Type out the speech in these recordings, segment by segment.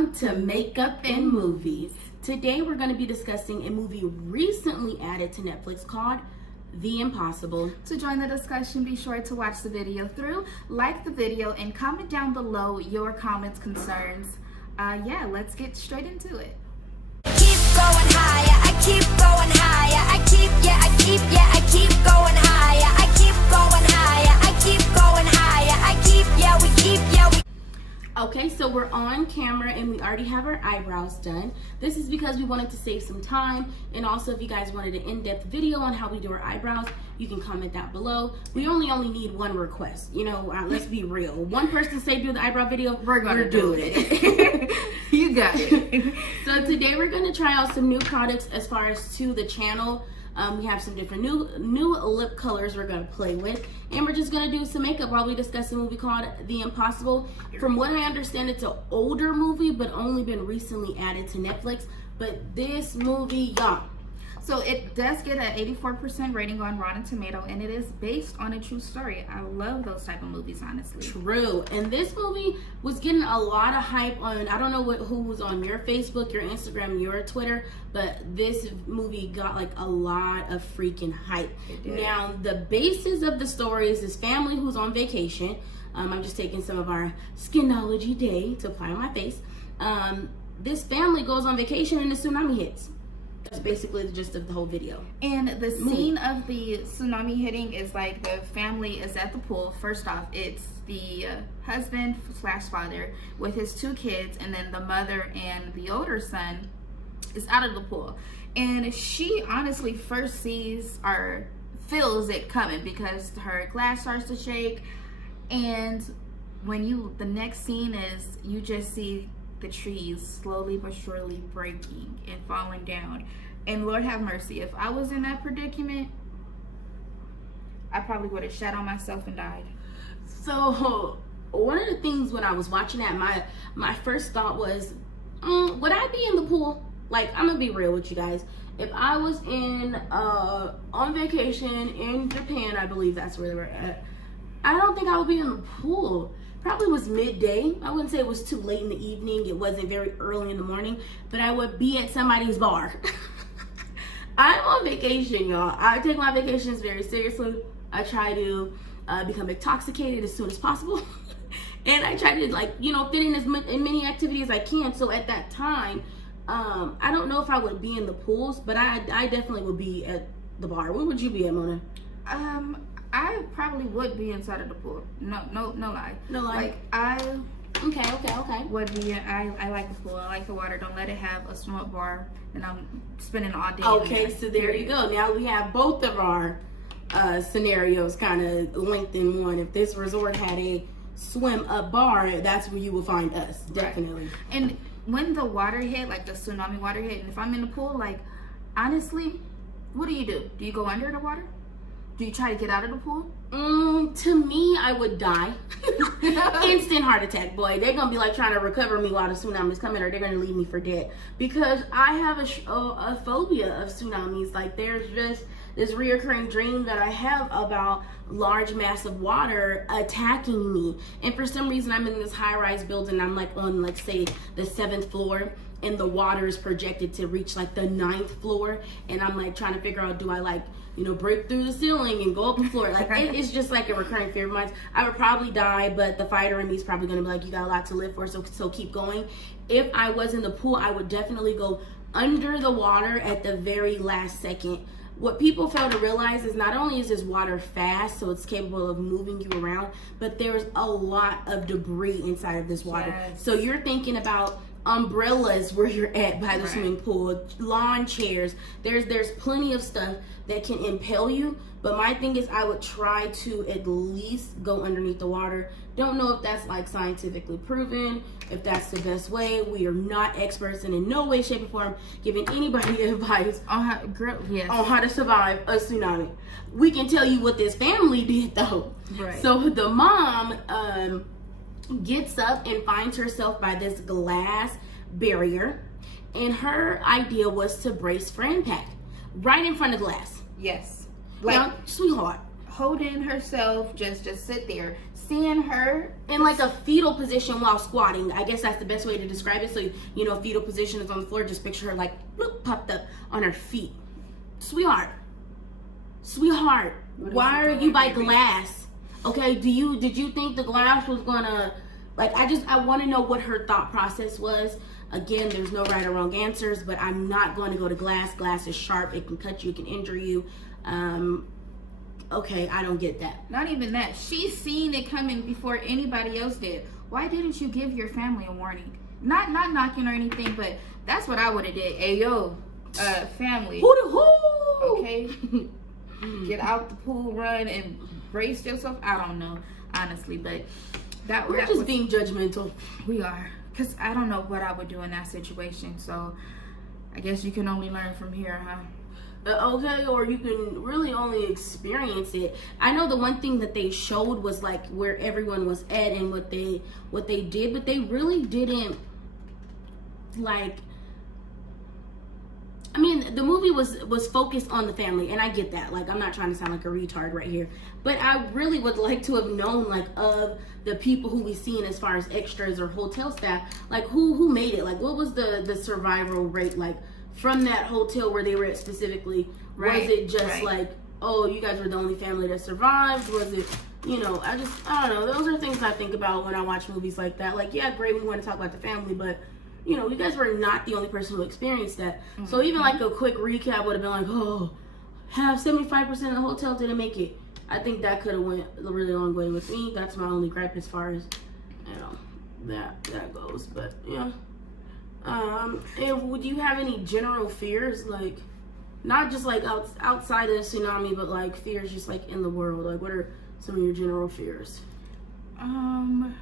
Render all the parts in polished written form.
Welcome to Makeup and Movies. Today we're going to be discussing a movie recently added to Netflix called The Impossible. To join the discussion, be sure to watch the video through, like the video, and comment down below your comments, concerns. Let's get straight into it. Keep going higher, I keep going higher, I keep going higher, I keep going higher, I keep going higher, we Okay, so we're on camera and we already have our eyebrows done. This is because we wanted to save some time, and also if you guys wanted an in-depth video on how we do our eyebrows, you can comment down below. We only need one request, let's be real. One person say do the eyebrow video, we're doing it. You got it. So today we're going to try out some new products as far as to the channel. We have some different new lip colors we're going to play with, and we're just going to do some makeup while we discuss a movie called The Impossible. From what I understand, it's an older movie but only been recently added to Netflix. But this movie, y'all, so it does get an 84% rating on Rotten Tomato, and it is based on a true story. I love those type of movies, honestly. True. And this movie was getting a lot of hype on, I don't know who was on your Facebook, your Instagram, your Twitter, but this movie got like a lot of freaking hype. Now, the basis of the story is this family who's on vacation. I'm just taking some of our Skinology Day to apply on my face. This family goes on vacation and a tsunami hits. That's basically the gist of the whole video. And the scene of the tsunami hitting is like the family is at the pool. First off, it's the husband / father with his two kids, and then the mother and the older son is out of the pool. And she honestly first sees or feels it coming because her glass starts to shake. And when the next scene is you just see the trees slowly but surely breaking and falling down. And Lord have mercy, if I was in that predicament, I probably would have shat on myself and died. So one of the things when I was watching that, my first thought was, would I be in the pool? Like, I'm gonna be real with you guys. If I was on vacation in Japan, I believe that's where they were at, I don't think I would be in the pool. Probably was midday. I wouldn't say it was too late in the evening. It wasn't very early in the morning, but I would be at somebody's bar. I'm on vacation, y'all. I take my vacations very seriously. I try to become intoxicated as soon as possible. And I try to fit in as many activities as I can. So at that time, I don't know if I would be in the pools, but I definitely would be at the bar. Where would you be at, Monah? I probably would be inside of the pool. No lie. No lie. Okay. Would be. I like the pool. I like the water. Don't let it have a swamp bar, and I'm spending all day. Okay, so there you go. Now we have both of our scenarios kind of linked in one. If this resort had a swim up bar, that's where you will find us. Definitely. Right. And when the water hit, like the tsunami water hit, and if I'm in the pool, like honestly, what do? Do you go under the water? Do you try to get out of the pool? To me, I would die. Instant heart attack, boy. They're gonna be like trying to recover me while the tsunami's coming, or they're gonna leave me for dead. Because I have a phobia of tsunamis. Like, there's just this reoccurring dream that I have about large mass of water attacking me. And for some reason, I'm in this high-rise building. I'm like on, let's say, the 7th floor. And the water is projected to reach like the 9th floor, and I'm like trying to figure out, do I break through the ceiling and go up the floor? Like, it's just like a recurring fear of mine. I would probably die, but the fighter in me is probably gonna be like, you got a lot to live for, so keep going. If I was in the pool, I would definitely go under the water at the very last second. What people fail to realize is not only is this water fast, so it's capable of moving you around, but there's a lot of debris inside of this water. Yes. So you're thinking about umbrellas where you're at by the swimming pool, lawn chairs. There's plenty of stuff that can impale you, but my thing is I would try to at least go underneath the water. Don't know if that's like scientifically proven, if that's the best way. We are not experts, and in no way, shape, or form giving anybody advice on how to survive a tsunami. We can tell you what this family did though. Right. So the mom gets up and finds herself by this glass barrier, and her idea was to brace for impact right in front of glass. Yes. Now, sweetheart, holding herself, just sit there, seeing her in like a fetal position while squatting. I guess that's the best way to describe it. So, you know, fetal position is on the floor. Just picture her like, look, popped up on her feet. Sweetheart, why are you by glass? Okay, did you think the glass was gonna, like, I want to know what her thought process was. Again, there's no right or wrong answers, but I'm not going to go to glass. Glass is sharp. It can cut you. It can injure you. Okay, I don't get that. Not even that. She's seen it coming before anybody else did. Why didn't you give your family a warning? Not knocking or anything, but that's what I would have did. Hey, yo, family. Who the who? Okay. Get out the pool, run, and brace yourself. I don't know, honestly, but we're just being judgmental. We are. Because I don't know what I would do in that situation. So I guess you can only learn from here, huh? Okay, or you can really only experience it. I know the one thing that they showed was like where everyone was at and what they did, but they really didn't, like, I mean, the movie was focused on the family, and I get that. Like, I'm not trying to sound like a retard right here, but I really would like to have known, like, of the people who we seen as far as extras or hotel staff, like who made it. Like, what was the survival rate like from that hotel where they were at specifically? Right, was it just right. like, oh, you guys were the only family that survived? Was it, you know, I don't know. Those are things I think about when I watch movies like that. Like, yeah, great, we want to talk about the family, but you know, you guys were not the only person who experienced that. Mm-hmm. So even like a quick recap would have been like, oh, 75% of the hotel didn't make it. I think that could have went a really long way with me. That's my only gripe as far as, you know, that goes. But yeah. And would you have any general fears, like, not just like outside of the tsunami, but like fears just like in the world? Like, what are some of your general fears? I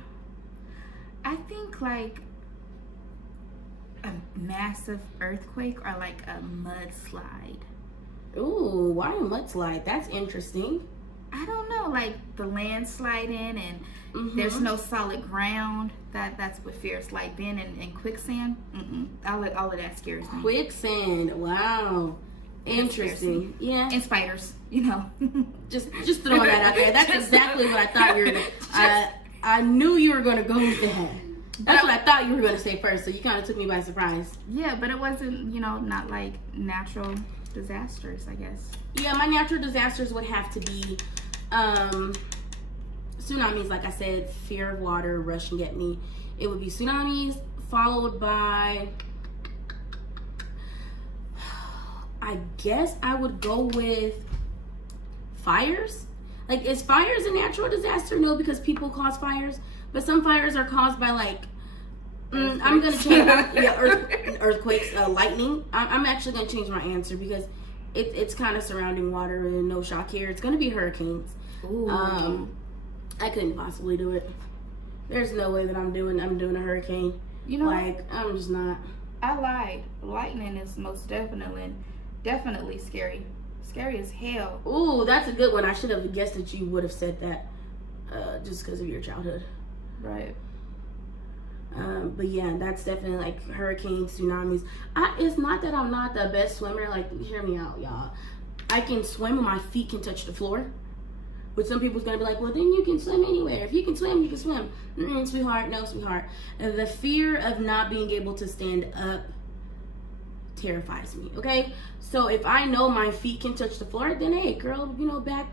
think like a massive earthquake or like a mudslide. Ooh, why a mudslide? That's interesting. I don't know, like the land sliding and there's no solid ground. That's what fears, like being in quicksand. All of that scares me. Quicksand, wow, interesting. Yeah, and spiders, you know. just throwing that out there. That's exactly what I thought you were gonna. I knew you were gonna go with that. That's what I thought you were gonna say first. So you kind of took me by surprise. Yeah, but it wasn't, you know, not like natural disasters, I guess. Yeah, my natural disasters would have to be tsunamis. Like I said, fear of water rushing at me. It would be tsunamis followed by, I guess I would go with fires. Like, is fires a natural disaster? No, because people cause fires, but some fires are caused by like I'm gonna change. Earthquakes, lightning. I'm actually gonna change my answer because it's kind of surrounding water and no shock here. It's gonna be hurricanes. Ooh. I couldn't possibly do it. There's no way that I'm doing a hurricane. You know, like, I'm just not. I lied. Lightning is most definitely scary. Scary as hell. Ooh, that's a good one. I should have guessed that you would have said that, just because of your childhood. Right. But yeah, that's definitely like hurricanes, tsunamis. It's not that I'm not the best swimmer. Like, hear me out, y'all. I can swim and my feet can touch the floor. But some people's gonna be like, well, then you can swim anywhere. If you can swim, you can swim. Sweetheart, no, sweetheart. The fear of not being able to stand up terrifies me. Okay, so if I know my feet can touch the floor, then hey, girl, you know, back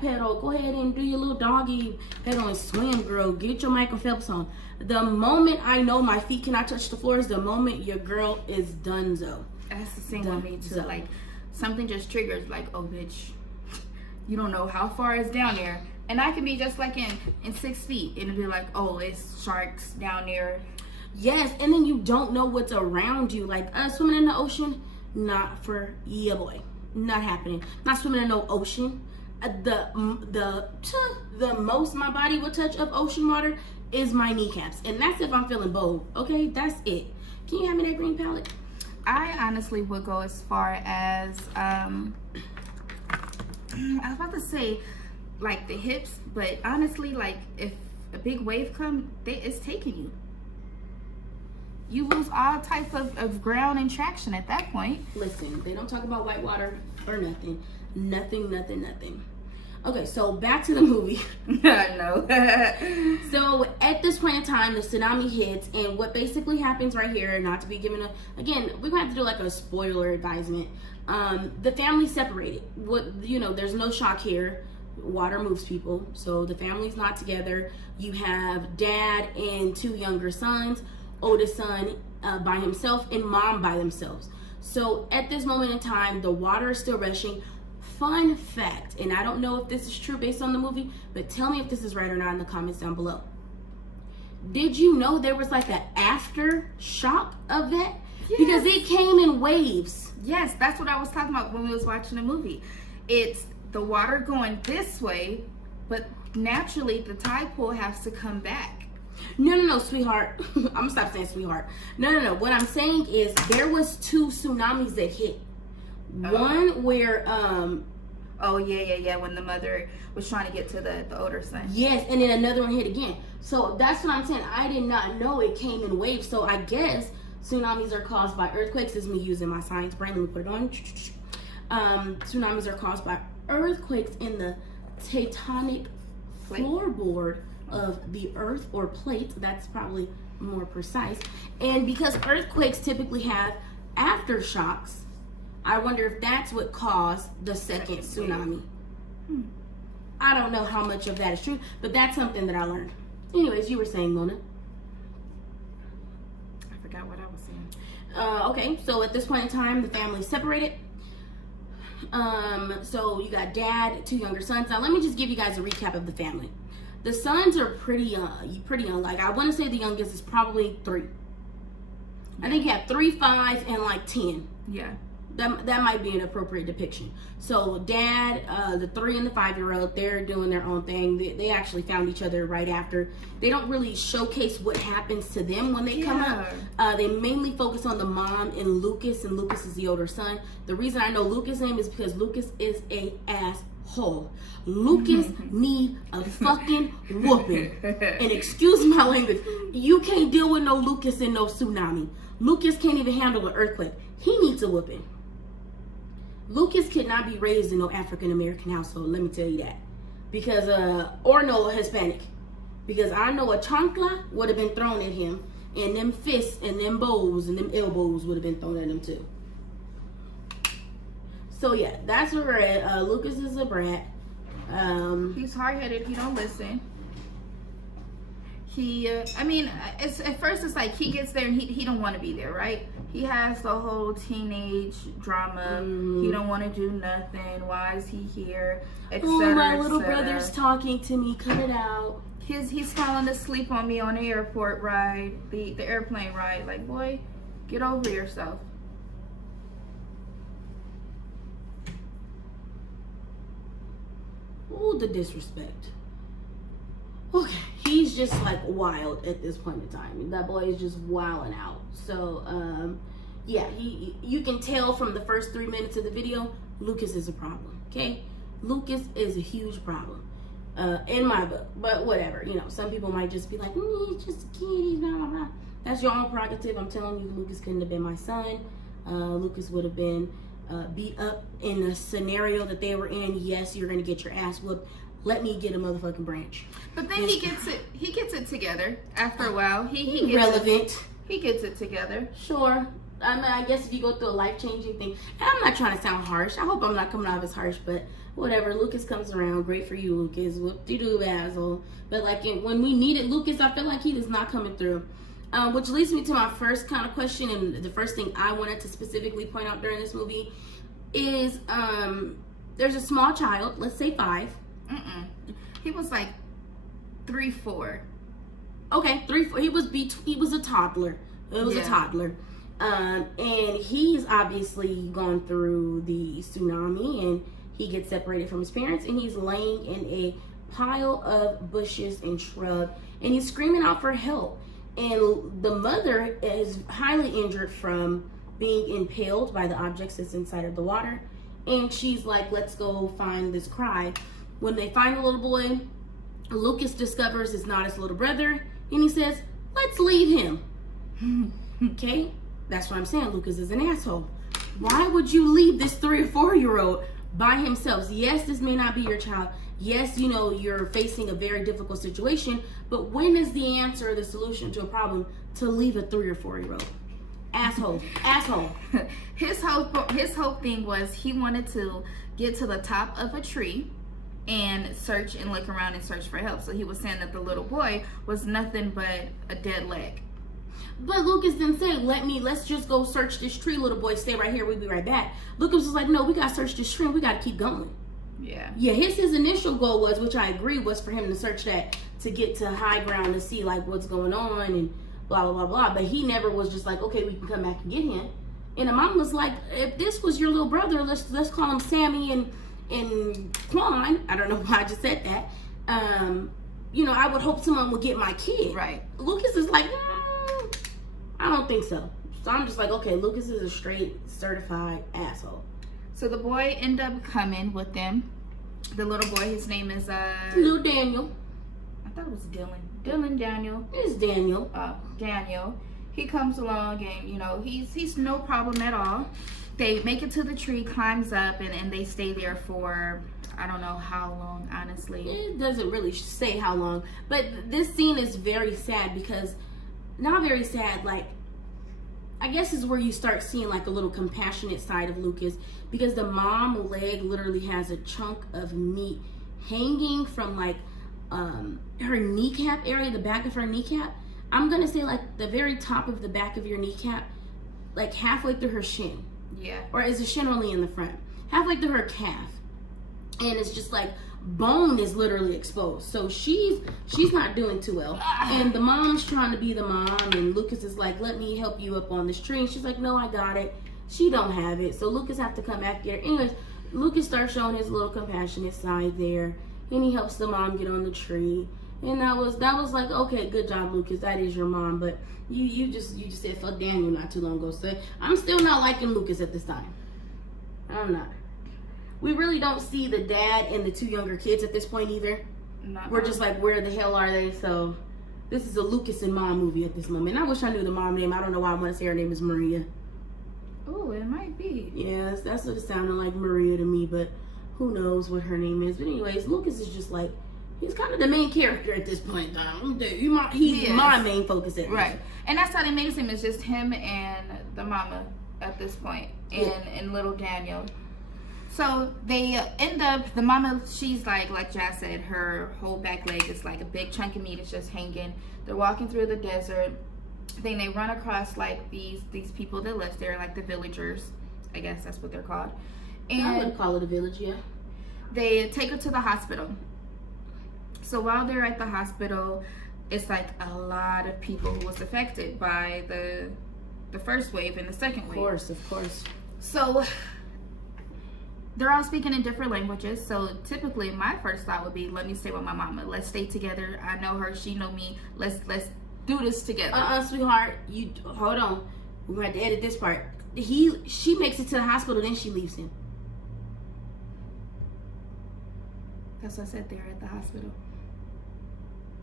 pedal, go ahead and do your little doggy pedal and swim, girl. Get your Michael Phelps on. The moment I know my feet cannot touch the floor is the moment your girl is donezo. That's the same with me too. Like, something just triggers, like, oh, bitch, you don't know how far it's down there. And I can be just like in 6 feet and it'd be like, oh, it's sharks down there. Yes, and then you don't know what's around you. Like, swimming in the ocean, not for ya boy. Not happening. Not swimming in no ocean. The most my body will touch of ocean water is my kneecaps. And that's if I'm feeling bold. Okay, that's it. Can you hand me that green palette? I honestly would go as far as, I was about to say, like, the hips. But honestly, like, if a big wave comes, it's taking you. You lose all type of ground and traction at that point. Listen, they don't talk about white water or nothing. Nothing. Okay, so back to the movie. No. So at this point in time, the tsunami hits, and what basically happens right here, not to be given again, we're gonna have to do like a spoiler advisement. The family separated. There's no shock here. Water moves people, so the family's not together. You have dad and 2 younger sons, oldest son by himself and mom by themselves. So at this moment in time, the water is still rushing. Fun fact, and I don't know if this is true based on the movie, but tell me if this is right or not in the comments down below. Did you know there was like an aftershock of that? Yes. Because it came in waves. Yes, that's what I was talking about when we was watching the movie. It's the water going this way, but naturally the tide pool has to come back. No, sweetheart. I'm gonna stop saying sweetheart. No. What I'm saying is there was 2 tsunamis that hit. One where Oh yeah. When the mother was trying to get to the older son. yes, and then another one hit again. So that's what I'm saying. I did not know it came in waves. So I guess tsunamis are caused by earthquakes. This is me using my science brain. Let me put it on. Tsunamis are caused by earthquakes in the tectonic floorboard of the earth or plate. That's probably more precise. And because earthquakes typically have aftershocks, I wonder if that's what caused the second tsunami. I don't know how much of that is true, but that's something that I learned. Anyways, you were saying, Monah. I forgot what I was saying. Okay, so at this point in time, the family's separated. So you got dad, 2 younger sons. Now let me just give you guys a recap of the family. The sons are pretty young. Like I want to say the youngest is probably 3. I think you have 3, 5, and like 10. Yeah. That might be an appropriate depiction. So dad, the 3 and the 5-year-old, they're doing their own thing. They actually found each other right after. They don't really showcase what happens to them when they come up. They mainly focus on the mom and Lucas is the older son. The reason I know Lucas' name is because Lucas is a asshole. Lucas need a fucking whooping. And excuse my language, you can't deal with no Lucas and no tsunami. Lucas can't even handle an earthquake. He needs a whooping. Lucas could not be raised in no African American household, let me tell you that. Because, or no Hispanic. Because I know a chancla would have been thrown at him, and them fists and them bows and them elbows would have been thrown at him too. So yeah, that's where we're at. Lucas is a brat. He's hard-headed. He don't listen. He, at first it's like he gets there and he don't want to be there, right? He has the whole teenage drama. He don't want to do nothing. Why is he here? Etc. Oh, my little brother's talking to me. Cut it out. He's falling asleep on me on the airport ride, the airplane ride. Like, boy, get over yourself. Ooh, the disrespect. Okay, he's just like wild at this point in time. That boy is just wilding out. So, yeah, you can tell from the first 3 minutes of the video, Lucas is a problem. Okay, Lucas is a huge problem in my book. But whatever, some people might just be like, he's just a kid. He's blah blah blah. That's your own prerogative. I'm telling you, Lucas couldn't have been my son. Lucas would have been beat up in the scenario that they were in. Yes, you're gonna get your ass whooped. Let me get a motherfucking branch. But then he gets it together after a while. He gets relevant. He gets it together. Sure. I mean, I guess if you go through a life-changing thing, and I'm not trying to sound harsh. I hope I'm not coming off as harsh, but whatever. Lucas comes around. Great for you, Lucas. Whoop-de-doo, asshole. But like when we needed Lucas, I feel like he is not coming through. Which leads me to my first kind of question, and the first thing I wanted to specifically point out during this movie is there's a small child, let's say 5. He was like 3, 4. Okay, 3, 4. He was a toddler. It was a toddler. And he's obviously gone through the tsunami, and he gets separated from his parents, and he's laying in a pile of bushes and shrub, and he's screaming out for help. And the mother is highly injured from being impaled by the objects that's inside of the water, and she's like, let's go find this cry. When they find the little boy, Lucas discovers it's not his little brother, and he says, let's leave him. Okay, that's what I'm saying. Lucas is an asshole. Why would you leave this 3 or 4-year-old by himself? Yes, this may not be your child. yes, you know, you're facing a very difficult situation, but when is the answer or the solution to a problem to leave a 3 or 4-year-old? Asshole. His whole thing was he wanted to get to the top of a tree and search and look around and search for help. So he was saying that the little boy was nothing but a dead leg. But Lucas didn't say, let's just go search this tree, little boy, stay right here, we'll be right back. Lucas was like, no, we gotta search this tree, we gotta keep going. Yeah, his initial goal was, which I agree, was for him to search that to get to high ground to see like what's going on and blah blah blah blah. But he never was just like, okay, we can come back and get him. And the mom was like, if this was your little brother, let's call him Sammy and Quan. I don't know why I just said that. You know, I would hope someone would get my kid. Right. Lucas is like, I don't think so. So I'm just like, okay, Lucas is a straight certified asshole. So the boy ended up coming with them. The little boy, his name is Little Daniel. I thought it was Dylan Daniel. It's Daniel. Daniel. He comes along and, you know, he's no problem at all. They make it to the tree, climbs up, and they stay there for, I don't know how long, honestly. It doesn't really say how long. But this scene is very sad because, not very sad, like, I guess is where you start seeing like a little compassionate side of Lucas, because the mom leg literally has a chunk of meat hanging from like her kneecap area, the back of her kneecap. I'm gonna say like the very top of the back of your kneecap, like halfway through her shin. Yeah. Or is the shin only in the front? Halfway through her calf. And it's just like bone is literally exposed. So she's not doing too well. And the mom's trying to be the mom, and Lucas is like, let me help you up on this tree. And she's like, no, I got it. She don't have it. So Lucas have to come back here. Anyways, Lucas starts showing his little compassionate side there, and he helps the mom get on the tree. And that was like, okay, good job, Lucas. That is your mom. But you just said fuck Daniel not too long ago. So I'm still not liking Lucas at this time. I'm not. We really don't see the dad and the 2 younger kids at this point either. We're just like, where the hell are they? So this is a Lucas and mom movie at this moment. I wish I knew the mom name. I don't know why I want to say her name is Maria. Oh, it might be. Yes, that's what it sounded like, Maria to me, but who knows what her name is. But anyways, Lucas is just like, he's kind of the main character at this point. He's my main focus at right. And that's how they makes him. It's just him and the mama at this point, and little Daniel. So they end up, the mama, she's like Jazz said, her whole back leg is like a big chunk of meat. It's just hanging. They're walking through the desert. Then they run across like these people that live there, like the villagers. I guess that's what they're called. And I would call it a village, yeah. They take her to the hospital. So while they're at the hospital, it's like a lot of people who was affected by the first wave and the second wave. Of course. So they're all speaking in different languages. So typically my first thought would be, let me stay with my mama. Let's stay together. I know her, she know me. Let's do this together. Sweetheart, you hold on. We're gonna have to edit this part. She makes it to the hospital, then she leaves him. That's what I said, they're at the hospital.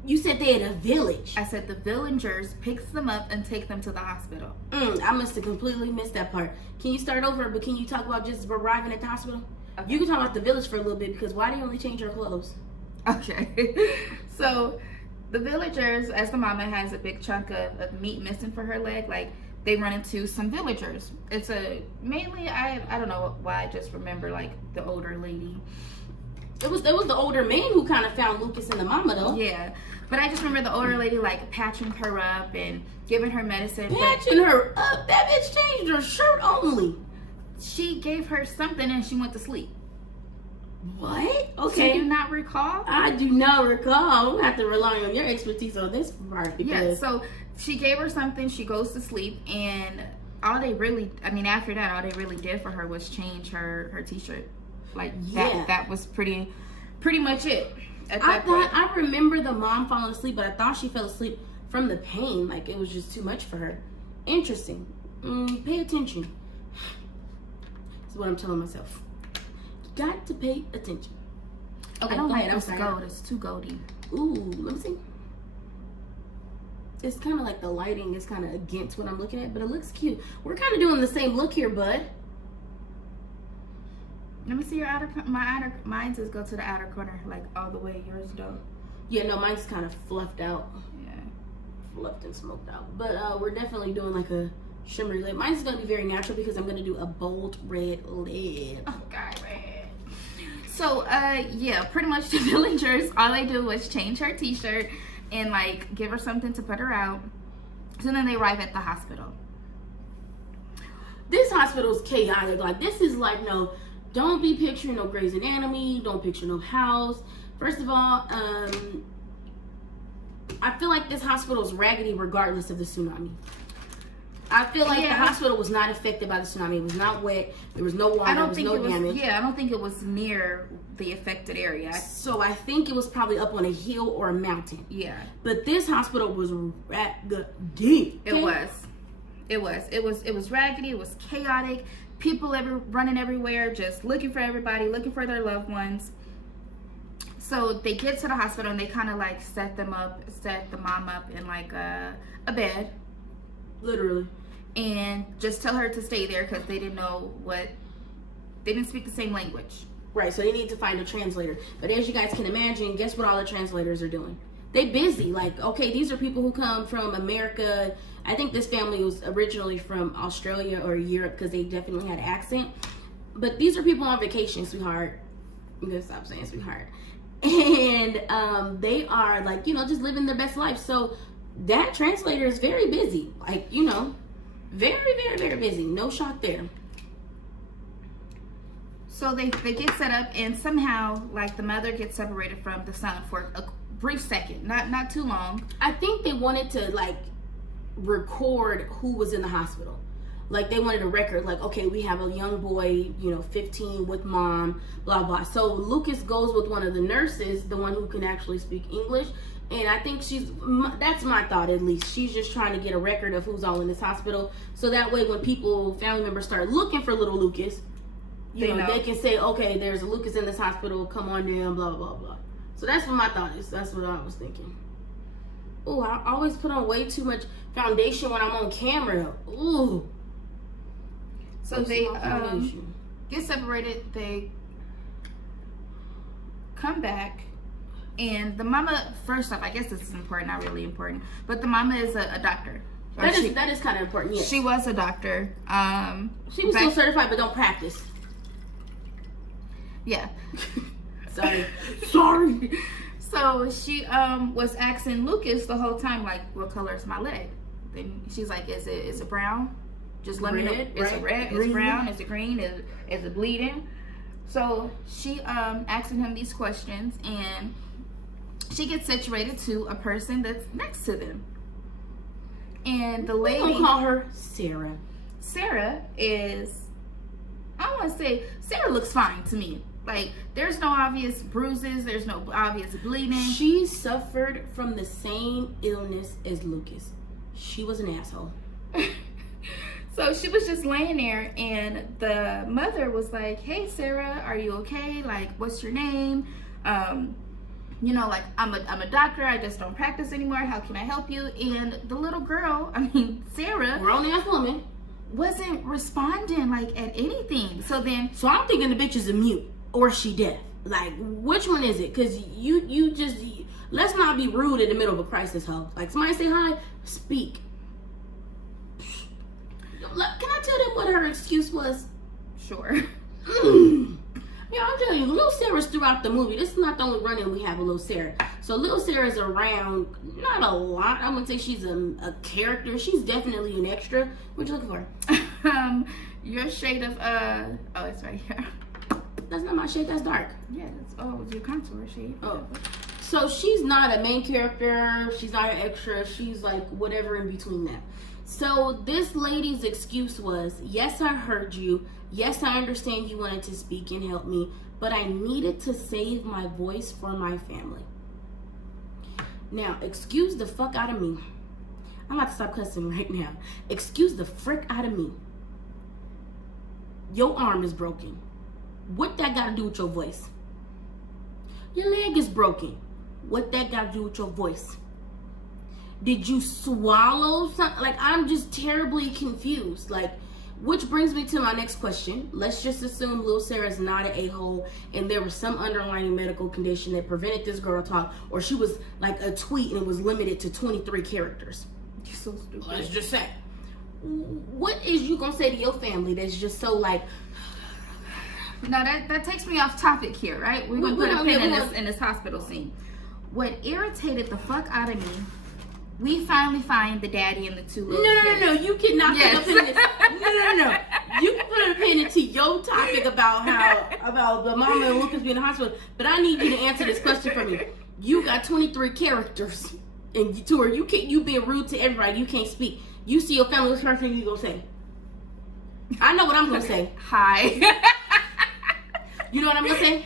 You said they at a village. I said the villagers picks them up and take them to the hospital. I must have completely missed that part. Can you start over, but can you talk about just arriving at the hospital? Okay. You can talk about the village for a little bit, because why do you only change her clothes? Okay. So the villagers, as the mama has a big chunk of meat missing for her leg, like they run into some villagers. It's mainly, I don't know why I just remember like the older lady. It was the older man who kind of found Lucas and the mama though. Yeah, but I just remember the older lady like patching her up and giving her medicine. Patching her up? That bitch changed her shirt only. She gave her something and she went to sleep. What? Okay. Do you not recall? I do not recall. We have to rely on your expertise on this part. Yeah, so she gave her something, she goes to sleep, and after that, all they really did for her was change her t-shirt. Like that was pretty much it. I remember the mom falling asleep, but I thought she fell asleep from the pain. Like it was just too much for her. Interesting. Pay attention. That's what I'm telling myself. You got to pay attention. Okay, I don't like this gold. It's too goldy. Ooh, let me see. It's kind of like the lighting is kind of against what I'm looking at, but it looks cute. We're kind of doing the same look here, bud. Let me see your mine says go to the outer corner, like all the way. Yours don't. Yeah, no, mine's kind of fluffed out. Yeah. Fluffed and smoked out. But we're definitely doing like a shimmery lid. Mine's gonna be very natural because I'm gonna do a bold red lid. Oh God, red. So yeah, pretty much the villagers, all they do was change her t-shirt and like give her something to put her out. So then they arrive at the hospital. This hospital is chaotic. Like, this is like, no, don't be picturing no Grey's Anatomy. Don't picture no house. First of all, I feel like this hospital is raggedy regardless of the tsunami. I feel like the hospital was not affected by the tsunami. It was not wet. There was no water. There was no damage. Yeah, I don't think it was near the affected area. So I think it was probably up on a hill or a mountain. Yeah. But this hospital was raggedy. It was. It was raggedy. It was chaotic. People running everywhere, just looking for everybody, looking for their loved ones. So they get to the hospital and they kind of like set the mom up in like a bed. Literally. And just tell her to stay there because they didn't speak the same language. Right, so they need to find a translator. But as you guys can imagine, guess what all the translators are doing? They busy. Like, okay, these are people who come from America. I think this family was originally from Australia or Europe because they definitely had an accent. But these are people on vacation, sweetheart. I'm going to stop saying sweetheart. And they are like, just living their best life. So that translator is very busy. Like, very, very, very busy. No shock there. So they get set up and somehow like the mother gets separated from the son for a brief second, not too long. I think they wanted to like record who was in the hospital. Like they wanted a record, like, okay, we have a young boy, 15 with mom, blah, blah. So Lucas goes with one of the nurses, the one who can actually speak English. And I think that's my thought at least. She's just trying to get a record of who's all in this hospital. So that way when family members start looking for little Lucas, they can say, okay, there's a Lucas in this hospital, come on down, blah, blah, blah. So that's what my thought is. That's what I was thinking. Oh, I always put on way too much foundation when I'm on camera. Ooh. So they get separated. They come back. And the mama, first off, I guess this is important, not really important, but the mama is a doctor. That is kind of important, yes. She was a doctor. She was still certified, but don't practice. Yeah. Sorry. So she was asking Lucas the whole time, like, what color is my leg? Then she's like, is it brown? Just let me know. Is it red? Is it brown? Is it green? Is it bleeding? So she asking him these questions, and she gets situated to a person that's next to them. And the lady, we'll call her Sarah. Sarah is, I want to say, Sarah looks fine to me. Like, there's no obvious bruises. There's no obvious bleeding. She suffered from the same illness as Lucas. She was an asshole. So she was just laying there, and the mother was like, hey, Sarah, are you okay? Like, what's your name? Like, I'm a doctor. I just don't practice anymore. How can I help you? And the little girl, Sarah, grown-ass woman, wasn't responding, like, at anything. So I'm thinking the bitch is a mute, or she deaf. Like, which one is it? Because you just, let's not be rude in the middle of a crisis, ho. Like, somebody say hi, speak. Can I tell them what her excuse was? Sure. Yeah, I'm telling you, Little Sarah's throughout the movie. This is not the only run-in we have with Little Sarah. So Little Sarah's around, not a lot. I'm gonna say she's a character. She's definitely an extra. What you looking for? Your shade of oh, it's right here. That's not my shade. That's dark. Yeah, that's your contour shade. Oh, so she's not a main character. She's not an extra. She's like whatever in between that. So this lady's excuse was, yes, I heard you. Yes, I understand you wanted to speak and help me, but I needed to save my voice for my family. Now, excuse the fuck out of me. I'm about to stop cussing right now. Excuse the frick out of me. Your arm is broken. What that got to do with your voice? Your leg is broken. What that got to do with your voice? Did you swallow something? Like, I'm just terribly confused. Like, Which brings me to my next question. Let's just assume Lil Sarah's not an a-hole and there was some underlying medical condition that prevented this girl to talk, or she was like a tweet and it was limited to 23 characters. You're so stupid. Let's just say. What is you gonna say to your family that's just so like... No, that takes me off topic here, right? We're going to put a pin in this hospital scene. What irritated the fuck out of me, we finally find the daddy and the two little kids. No. You cannot put a pin in No. You can put a pin into your topic about the mama and Lucas being in the hospital, but I need you to answer this question for me. You got 23 characters, and you being rude to everybody. You can't speak. You see your family, what's the first thing you gonna say? I know what I'm gonna say. Hi. You know what I'm gonna say?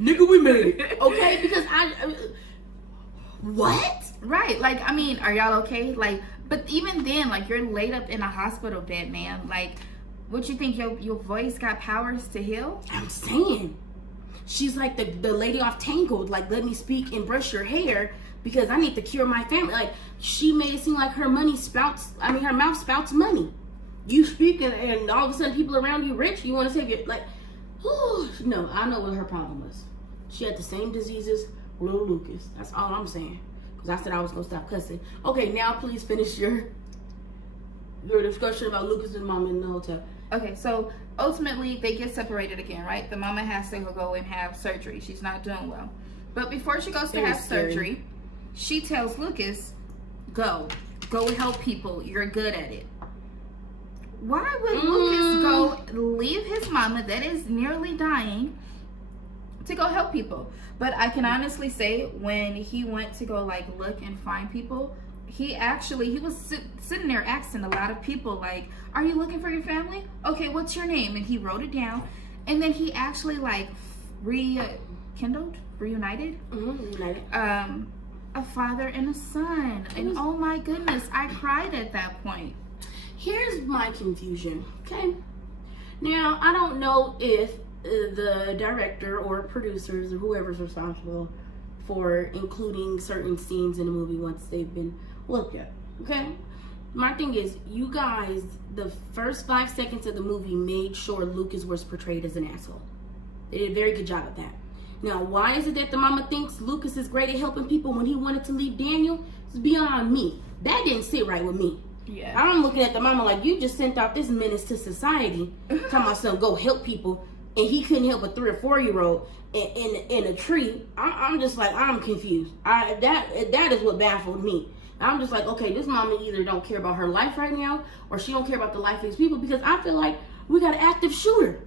Nigga, we made it. Okay? Because what? Right. Like, I mean, are y'all okay? Like, but even then, like, you're laid up in a hospital bed, man. Like, what you think your voice got powers to heal? I'm saying. She's like the lady off Tangled. Like, let me speak and brush your hair because I need to cure my family. Like, she made it seem like her mouth spouts money. You speak and all of a sudden people around you rich. You want to save your, like... No, I know what her problem was. She had the same diseases with little Lucas. That's all I'm saying. Because I said I was going to stop cussing. Okay, now please finish your discussion about Lucas and Mama in the hotel. Okay, so ultimately they get separated again, right? The mama has to go and have surgery. She's not doing well. But before she goes to have surgery, she tells Lucas, go help people. You're good at it. Why would Lucas go leave his mama that is nearly dying to go help people? But I can honestly say when he went to go like look and find people, he was sitting there asking a lot of people like, are you looking for your family? Okay, what's your name? And he wrote it down. And then he actually like reunited a father and a son. And oh my goodness, I cried at that point. Here's my confusion, okay? Now, I don't know if the director or producers or whoever's responsible for including certain scenes in the movie once they've been looked at, okay? My thing is, you guys, the first 5 seconds of the movie made sure Lucas was portrayed as an asshole. They did a very good job at that. Now, why is it that the mama thinks Lucas is great at helping people when he wanted to leave Daniel? It's beyond me. That didn't sit right with me. Yeah. I'm looking at the mama like, you just sent out this menace to society, talking about some go help people, and he couldn't help a 3 or 4-year-old in a tree. I'm just like, I'm confused. That is what baffled me. I'm just like, okay, this mama either don't care about her life right now, or she don't care about the life of these people, because I feel like we got an active shooter.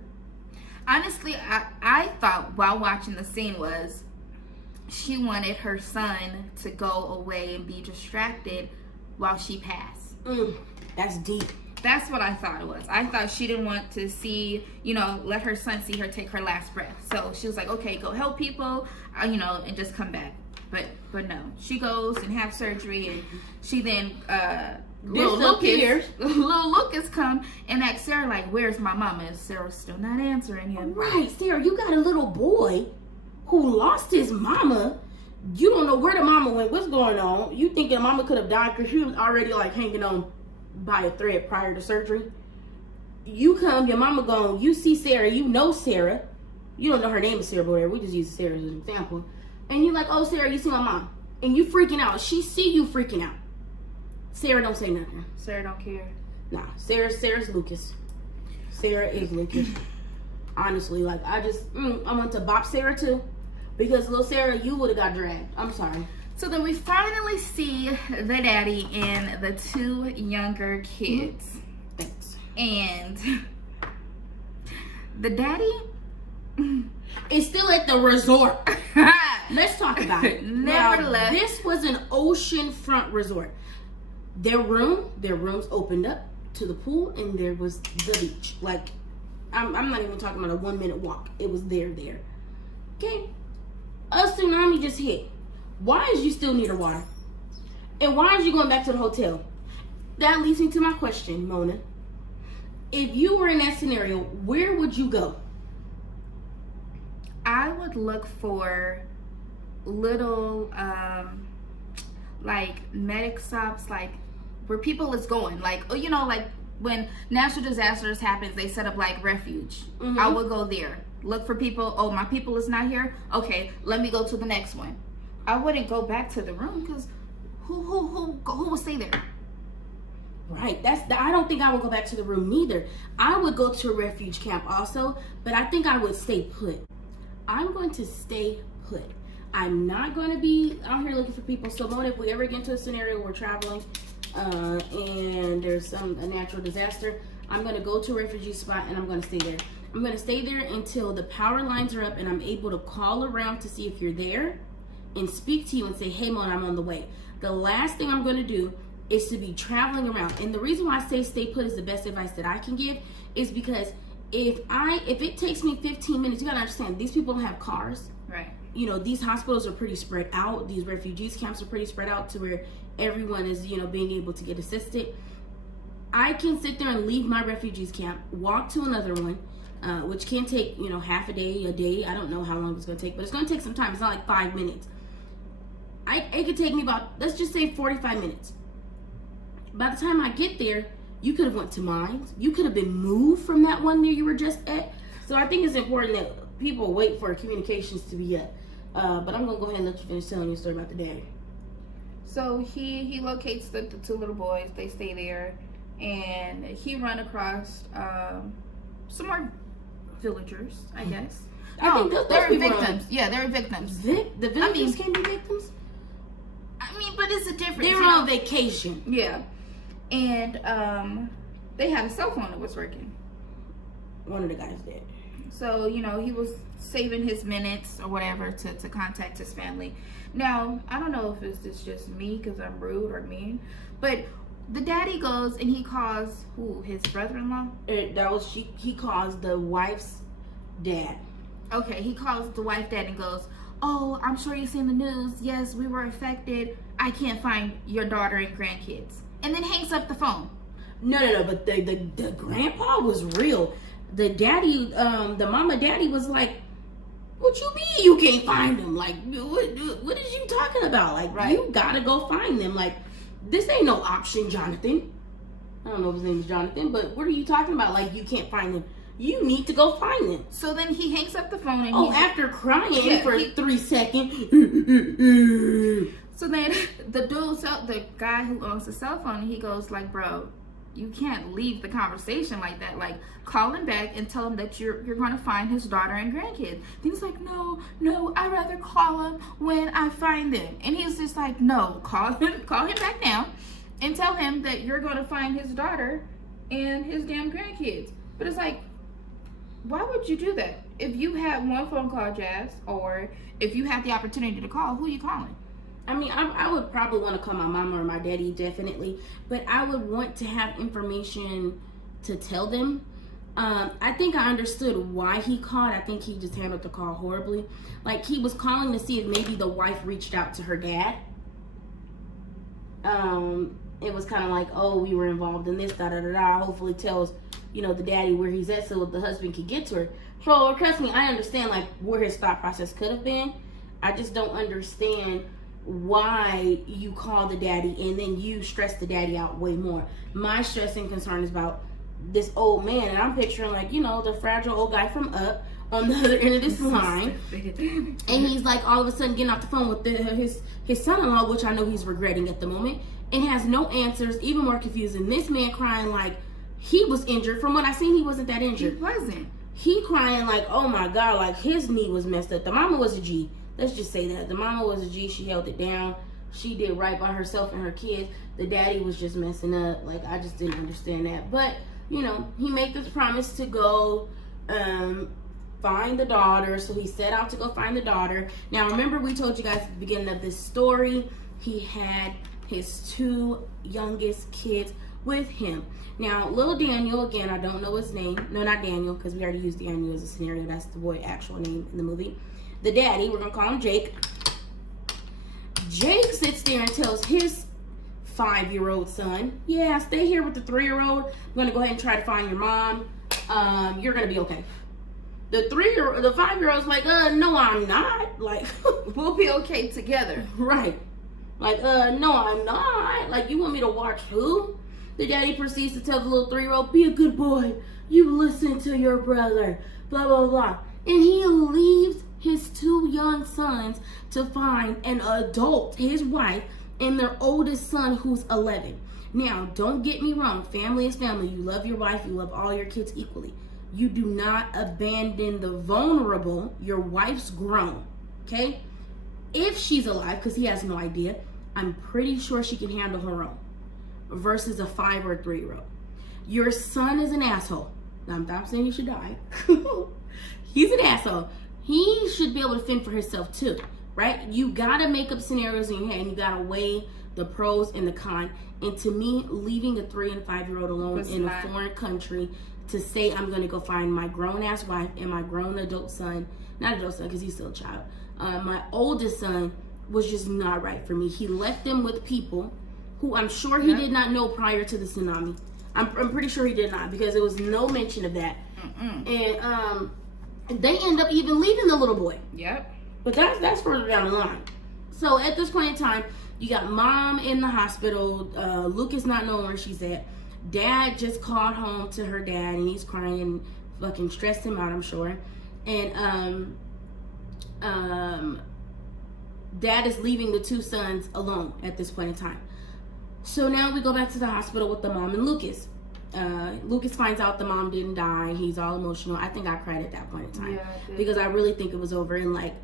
Honestly, I thought while watching the scene was she wanted her son to go away and be distracted while she passed. That's deep. That's what I thought it was. I thought she didn't want to see, let her son see her take her last breath. So she was like, okay, go help people, and just come back. But no, she goes and have surgery, and she then little Lucas come and ask Sarah like, where's my mama? And Sarah's still not answering him. Right, Sarah, you got a little boy who lost his mama. You don't know where the mama went. What's going on? You thinking the mama could have died because she was already like hanging on by a thread prior to surgery. You come, your mama gone. You see Sarah. You know Sarah. You don't know her name is Sarah, but we just use Sarah as an example. And you're like, oh, Sarah, you see my mom. And you freaking out. She see you freaking out. Sarah don't say nothing. Sarah don't care. Nah, Sarah's Lucas. Sarah is Lucas. Honestly, like, I want to bop Sarah too. Because little Sarah, you would have got dragged. I'm sorry. So then we finally see the daddy and the 2 younger kids. Thanks. And the daddy is still at the resort. Let's talk about it. Never left. This was an oceanfront resort. Their rooms opened up to the pool, and there was the beach. Like, I'm not even talking about a 1-minute walk. It was there. Okay. A tsunami just hit. Why is you still near the water? And why is you going back to the hotel? That leads me to my question, Monah. If you were in that scenario, where would you go? I would look for little like medic stops, like where people is going, like like when natural disasters happens, they set up like refuge. I would go there, look for people. Oh, my people is not here. Okay, let me go to the next one. I wouldn't go back to the room because who will stay there? Right. I don't think I would go back to the room neither. I would go to a refuge camp also, but I think I would stay put. I'm going to stay put. I'm not going to be out here looking for people. So, Monah, if we ever get into a scenario where we're traveling and there's a natural disaster, I'm going to go to a refugee spot and I'm going to stay there. I'm going to stay there until the power lines are up and I'm able to call around to see if you're there and speak to you and say, hey, Monah, I'm on the way. The last thing I'm going to do is to be traveling around. And the reason why I say stay put is the best advice that I can give is because if it takes me 15 minutes, you got to understand, these people don't have cars. Right. You know, these hospitals are pretty spread out. These refugees camps are pretty spread out to where everyone is, you know, being able to get assisted. I can sit there and leave my refugees camp, walk to another one, which can take, you know, half a day. I don't know how long it's going to take, but it's going to take some time. It's not like 5 minutes. It could take me about, let's just say 45 minutes. By the time I get there, you could have went to mine. You could have been moved from that one that you were just at. So I think it's important that people wait for communications to be up. But I'm going to go ahead and let you finish telling your story about the daddy. So he locates the two little boys. They stay there. And he run across some more villagers, I guess. I think those they're people victims. Yeah, they're victims. The villagers can be victims? I mean, but it's a difference. They were on vacation. Yeah. And they had a cell phone that was working. One of the guys did. So, you know, he was saving his minutes or whatever to contact his family. Now, I don't know if it's just me because I'm rude or mean, but the daddy goes and he calls his brother-in-law? He calls the wife's dad. Okay, he calls the wife dad and goes, oh, I'm sure you've seen the news. Yes, we were affected. I can't find your daughter and grandkids. And then hangs up the phone. No, but the grandpa was real. The daddy, the mama daddy was like, what you mean you can't find them? Like, what is you talking about? Like, right. You gotta go find them. Like, this ain't no option, Jonathan. I don't know if his name is Jonathan, but what are you talking about? Like, you can't find them. You need to go find them. So then he hangs up the phone and after crying for 3 seconds. So then the guy who owns the cell phone, he goes like, bro, you can't leave the conversation like that. Like, call him back and tell him that you're going to find his daughter and grandkids. Then he's like, no, I'd rather call him when I find them. And he's just like, no, call him back now and tell him that you're going to find his daughter and his damn grandkids. But it's like, why would you do that? If you had one phone call, Jazz, or if you had the opportunity to call, who are you calling? I mean, I would probably want to call my mama or my daddy, definitely. But I would want to have information to tell them. I think I understood why he called. I think he just handled the call horribly. Like, he was calling to see if maybe the wife reached out to her dad. It was kind of like, oh, we were involved in this, da-da-da-da. Hopefully tells, you know, the daddy where he's at so the husband can get to her. So, trust me, I understand, like, where his thought process could have been. I just don't understand why you call the daddy and then you stress the daddy out way more. My stress and concern is about this old man, and I'm picturing, like, you know, the fragile old guy from Up on the other end of this line, and he's like all of a sudden getting off the phone with his son-in-law, which I know he's regretting at the moment, and has no answers, even more confusing. This man crying like he was injured. From what I seen, he wasn't that injured. He wasn't. He crying like, oh my God, like his knee was messed up. The mama was a G. Let's just say that. The mama was a G. She held it down. She did right by herself and her kids. The daddy was just messing up. Like, I just didn't understand that. But, you know, he made this promise to go find the daughter. So he set out to go find the daughter. Now, remember we told you guys at the beginning of this story, he had his 2 youngest kids with him. Now, little Daniel, again, I don't know his name. No, not Daniel, because we already used Daniel as a scenario. That's the boy's actual name in the movie. The daddy, we're going to call him Jake. Jake sits there and tells his 5-year-old son, yeah, stay here with the 3-year-old. I'm going to go ahead and try to find your mom. You're going to be okay. The 5-year-old's like, no, I'm not. Like, we'll be okay together. Right. Like, no, I'm not. Like, you want me to watch who? The daddy proceeds to tell the little 3-year-old, be a good boy. You listen to your brother. Blah, blah, blah. And he leaves his 2 young sons to find an adult, his wife, and their oldest son who's 11. Now, don't get me wrong. Family is family. You love your wife. You love all your kids equally. You do not abandon the vulnerable. Your wife's grown, okay? If she's alive, because he has no idea, I'm pretty sure she can handle her own versus a 5 or 3-year-old. Your son is an asshole. Now, I'm not saying he should die. He's an asshole. He should be able to fend for himself too, right? You gotta make up scenarios in your head, and you gotta weigh the pros and the cons. And to me, leaving a 3 and 5-year-old alone in a foreign country to say I'm gonna go find my grown-ass wife and my grown adult son, not adult son because he's still a child, my oldest son, was just not right for me. He left them with people who I'm sure he did not know prior to the tsunami. I'm pretty sure he did not, because there was no mention of that. And they end up even leaving the little boy. Yep. But that's further down the line. So at this point in time, you got mom in the hospital. Lucas not knowing where she's at. Dad just called home to her dad, and he's crying and fucking stressed him out, I'm sure. And dad is leaving the 2 sons alone at this point in time. So now we go back to the hospital with the mom and Lucas. Lucas finds out the mom didn't die. He's all emotional. I think I cried at that point in time, because I really think it was over. And like,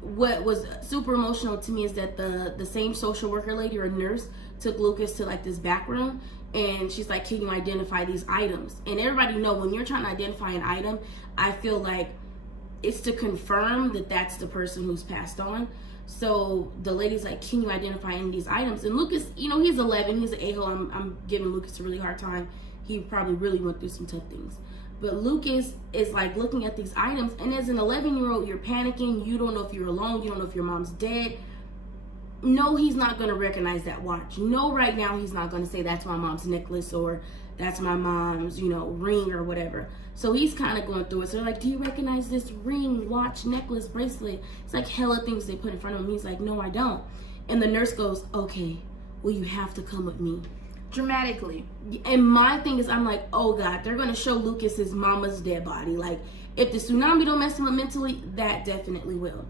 what was super emotional to me is that the same social worker lady or nurse took Lucas to like this back room, and she's like, can you identify these items? And everybody know when you're trying to identify an item, I feel like it's to confirm that that's the person who's passed on. So the lady's like, can you identify any of these items? And Lucas, you know, he's 11, he's an a-hole. I'm giving Lucas a really hard time. He probably really went through some tough things. But Lucas is like looking at these items, and as an 11-year-old, you're panicking. You don't know if you're alone. You don't know if your mom's dead. No, he's not going to recognize that watch. No, right now he's not going to say that's my mom's necklace or that's my mom's, you know, ring or whatever. So he's kind of going through it. So they're like, do you recognize this ring, watch, necklace, bracelet? It's like hella things they put in front of him. He's like, no, I don't. And the nurse goes, okay, well, you have to come with me. Dramatically. And my thing is, I'm like, oh God, they're going to show Lucas his mama's dead body. Like, if the tsunami don't mess him up mentally, that definitely will.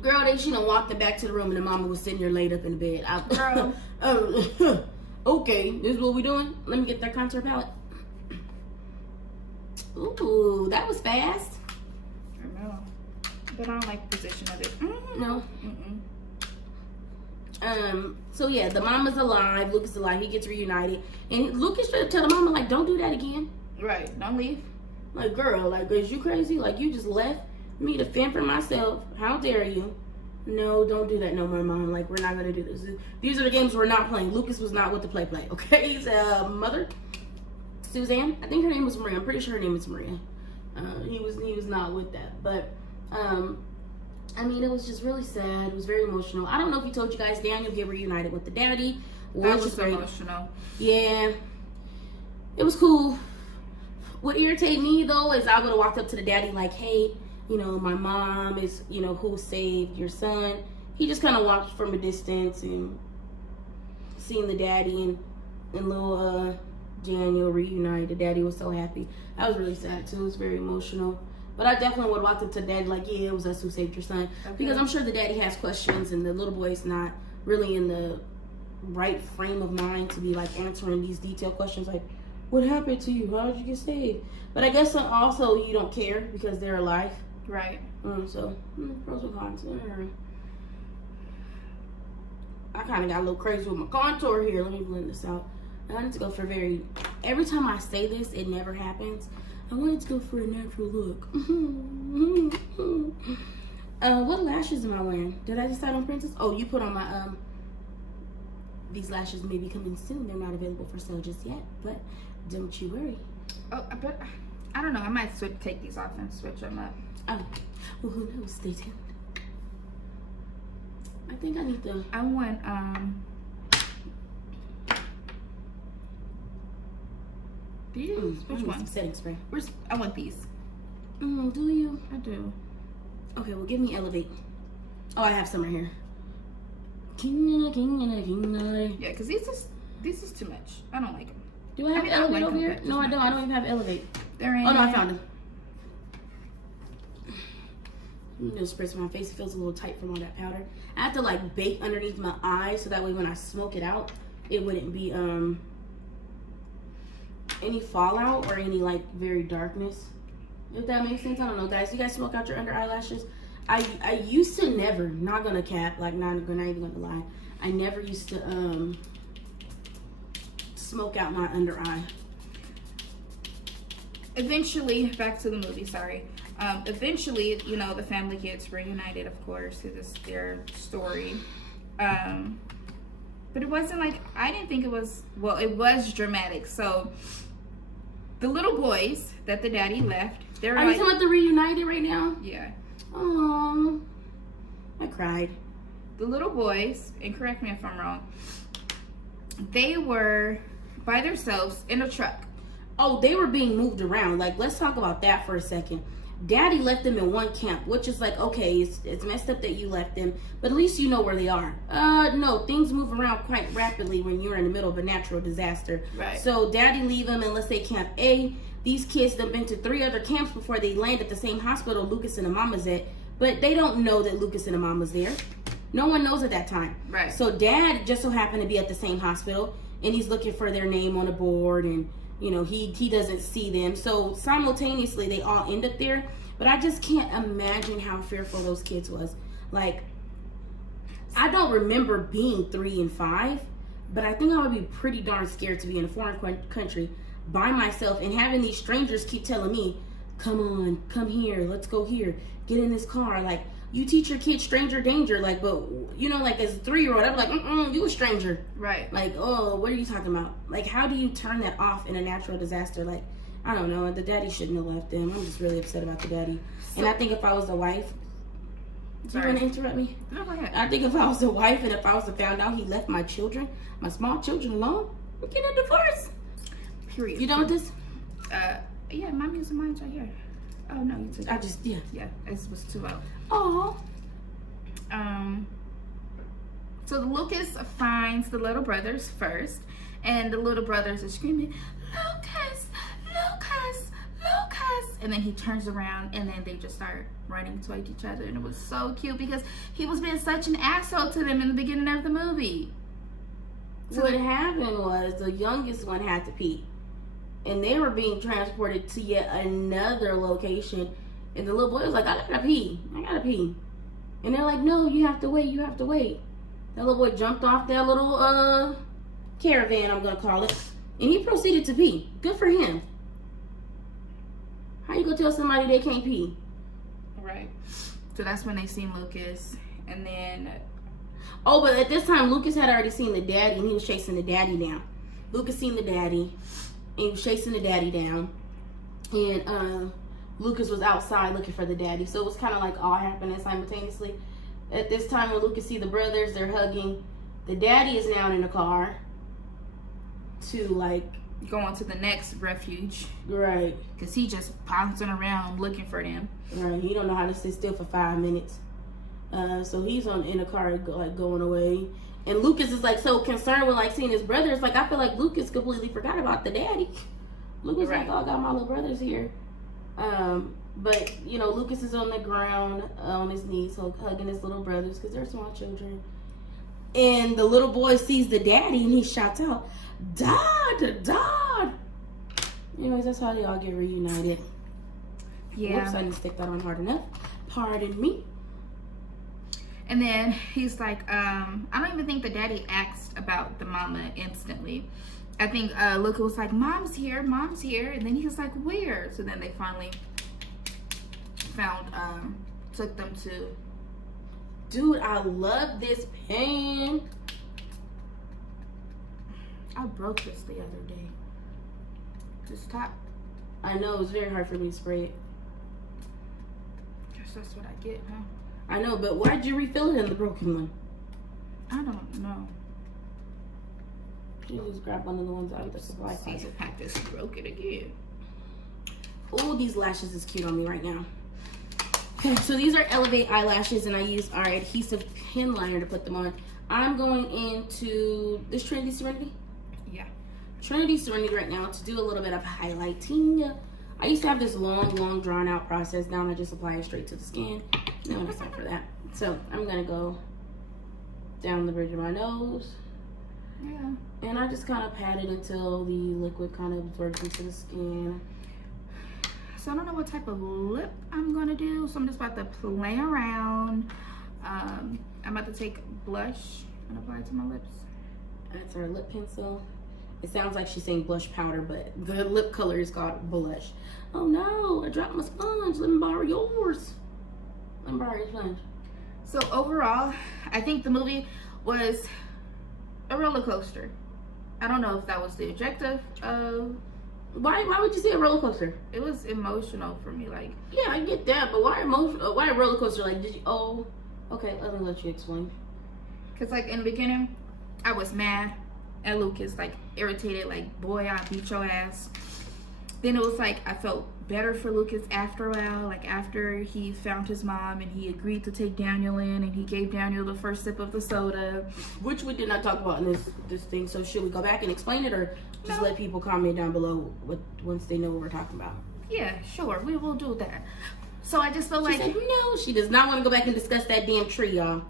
Girl, they should have walked him back to the room, and the mama was sitting there laid up in the bed. Girl. Okay, this is what we doing? Let me get that contour palette. Ooh, that was fast. I know. But I don't like the position of it. No. So yeah, the mama's alive, Lucas is alive, he gets reunited. And Lucas should tell the mama, like, don't do that again. Right, don't leave. Like, girl, like, is you crazy? Like, you just left me to fend for myself. How dare you? No, don't do that no more, Mom. Like, we're not gonna do this. These are the games we're not playing. Lucas was not with the play, okay? He's mother, Suzanne. I think her name was Maria. I'm pretty sure her name is Maria. He was not with that. But, I mean, it was just really sad. It was very emotional. I don't know if he told you guys, Daniel get reunited with the daddy. That was emotional. Yeah. It was cool. What irritated me, though, is I would have walked up to the daddy like, hey, you know, my mom is, you know, who saved your son. He just kind of watched from a distance and seeing the daddy and little Daniel reunited. The daddy was so happy. I was really sad, too. It was very emotional. But I definitely would have walked up to the daddy like, yeah, it was us who saved your son. Okay. Because I'm sure the daddy has questions, and the little boy's not really in the right frame of mind to be, like, answering these detailed questions like, what happened to you? How did you get saved? But I guess also you don't care because they're alive. Right. So, pros and cons. I kind of got a little crazy with my contour here. Let me blend this out. I need to go for every time I say this, it never happens. I wanted to go for a natural look. What lashes am I wearing? Did I decide on Princess? Oh, you put on my, these lashes may be coming soon. They're not available for sale just yet, but don't you worry. Oh, but I don't know. I might take these off and switch them up. Oh, well, who knows? Stay tuned. I think I need to. I want these. Which one? Setting spray. I want these. Do you? I do. Okay, well, give me Elevate. Oh, I have some right here. Yeah, because these This is too much. I don't like them. Do I have mean, I Elevate like over them, here? but No, I just don't. not- I don't even have Elevate. They're in. Oh, no, I found them. I'm gonna spray some on my face. It feels a little tight from all that powder. I have to like bake underneath my eyes so that way when I smoke it out, it wouldn't be any fallout or any like very darkness. If that makes sense. I don't know, guys. You guys smoke out your under eyelashes? I used to never, not gonna cap, like not even gonna lie. I never used to smoke out my under eye. Eventually, back to the movie, sorry. Eventually, you know, the family gets reunited, of course, to this their story. But it wasn't like, I didn't think it was, well, it was dramatic. So, the little boys that the daddy left, they're Are like, you talking about the reunited right now? yeah. Oh, I cried. The little boys, and correct me if I'm wrong, they were by themselves in a truck. Oh, they were being moved around. Like, let's talk about that for a second. Daddy left them in one camp, which is like, okay, it's messed up that you left them, but at least you know where they are. No, things move around quite rapidly when you're in the middle of a natural disaster. Right. So daddy leave them and let's say camp A. These kids have been to 3 other camps before they land at the same hospital Lucas and the mama's at, but they don't know that Lucas and the mama's there. No one knows at that time. Right. So dad just so happened to be at the same hospital and he's looking for their name on the board and you know, he doesn't see them. So simultaneously, they all end up there. But I just can't imagine how fearful those kids was. Like, I don't remember being 3 and 5, but I think I would be pretty darn scared to be in a foreign country by myself and having these strangers keep telling me, come on, come here, let's go here, get in this car. Like, you teach your kids stranger danger, like, but, you know, like, as a 3-year-old, I'd be like, you a stranger. Right. Like, oh, what are you talking about? Like, how do you turn that off in a natural disaster? Like, I don't know. The daddy shouldn't have left them. I'm just really upset about the daddy. And I think if I was the wife, do you want to interrupt me? No, go ahead. I think if I was the wife and if I was to found out he left my children, my small children alone, we're getting a divorce. Period. You done with this? Yeah, my music mine's right here. Oh, no, you took it. Yeah, this was too low. Oh. So Lucas finds the little brothers first, and the little brothers are screaming, Lucas, Lucas, Lucas. And then he turns around, and then they just start running towards each other. And it was so cute because he was being such an asshole to them in the beginning of the movie. So what happened was the youngest one had to pee. And they were being transported to yet another location. And the little boy was like, I gotta pee. And they're like, no, you have to wait. That little boy jumped off that little caravan, I'm gonna call it. And he proceeded to pee. Good for him. How you gonna tell somebody they can't pee? Right. So that's when they seen Lucas. And then... Oh, but at this time, Lucas had already seen the daddy, and he was chasing the daddy down. Lucas seen the daddy, and he was chasing the daddy down. And Lucas was outside looking for the daddy. So it was kind of like all happening simultaneously. At this time, when Lucas see the brothers, they're hugging. The daddy is now in the car to, like... go on to the next refuge. Right. Because he just pouncing around looking for them. Right. He don't know how to sit still for 5 minutes. So he's in the car, like, going away. And Lucas is, like, so concerned with, like, seeing his brothers. Like, I feel like Lucas completely forgot about the daddy. Lucas Right. like, oh, I got my little brothers here. But, you know, Lucas is on the ground, on his knees, hugging his little brothers because they're small children. And the little boy sees the daddy, and he shouts out, Dad, Dad! Anyways, that's how they all get reunited. Yeah. Whoops, I didn't stick that on hard enough. Pardon me. And then he's like, I don't even think the daddy asked about the mama instantly. I think Lucas was like, Mom's here. And then he was like, where? So then they finally found, took them to... Dude, I love this pen. I broke this the other day. This top. I know, it's very hard for me to spray it. Guess that's what I get, huh? I know, but why'd you refill it in the broken one? I don't know. You just grab one of the ones out of the supply See, closet. I just broke it again. Oh, these lashes is cute on me right now. Okay, so these are Elevate eyelashes, and I used our adhesive pen liner to put them on. I'm going into this Trinity Serenity. Trinity Serenity right now to do a little bit of highlighting. I used to have this long, drawn out process. Now I just apply it straight to the skin. No, it's time for that. So I'm gonna go down the bridge of my nose. Yeah. And I just kind of pat it until the liquid kind of absorbs into the skin. So I don't know what type of lip I'm gonna do. So I'm just about to play around. I'm about to take blush and apply it to my lips. That's our lip pencil. It sounds like she's saying blush powder, but the lip color is called blush. Oh no, I dropped my sponge. Let me borrow yours. Let me borrow your sponge. So overall, I think the movie was a roller coaster. I don't know if that was the objective of. Why would you say a roller coaster? It was emotional for me, like. Yeah, I get that, but why emotional? Why a roller coaster? Like, did you? Oh, okay. Let me let you explain. Cause like in the beginning, I was mad at Lucas, like irritated, like, boy, I beat your ass. Then it was like I felt better for Lucas after a while, like after he found his mom and he agreed to take Daniel in and he gave Daniel the first sip of the soda. Which we did not talk about in this thing. So should we go back and explain it, or just No. let people comment down below once they know what we're talking about? Yeah, sure, we will do that. So I just felt She like said no. She does not want to go back and discuss that damn tree, y'all.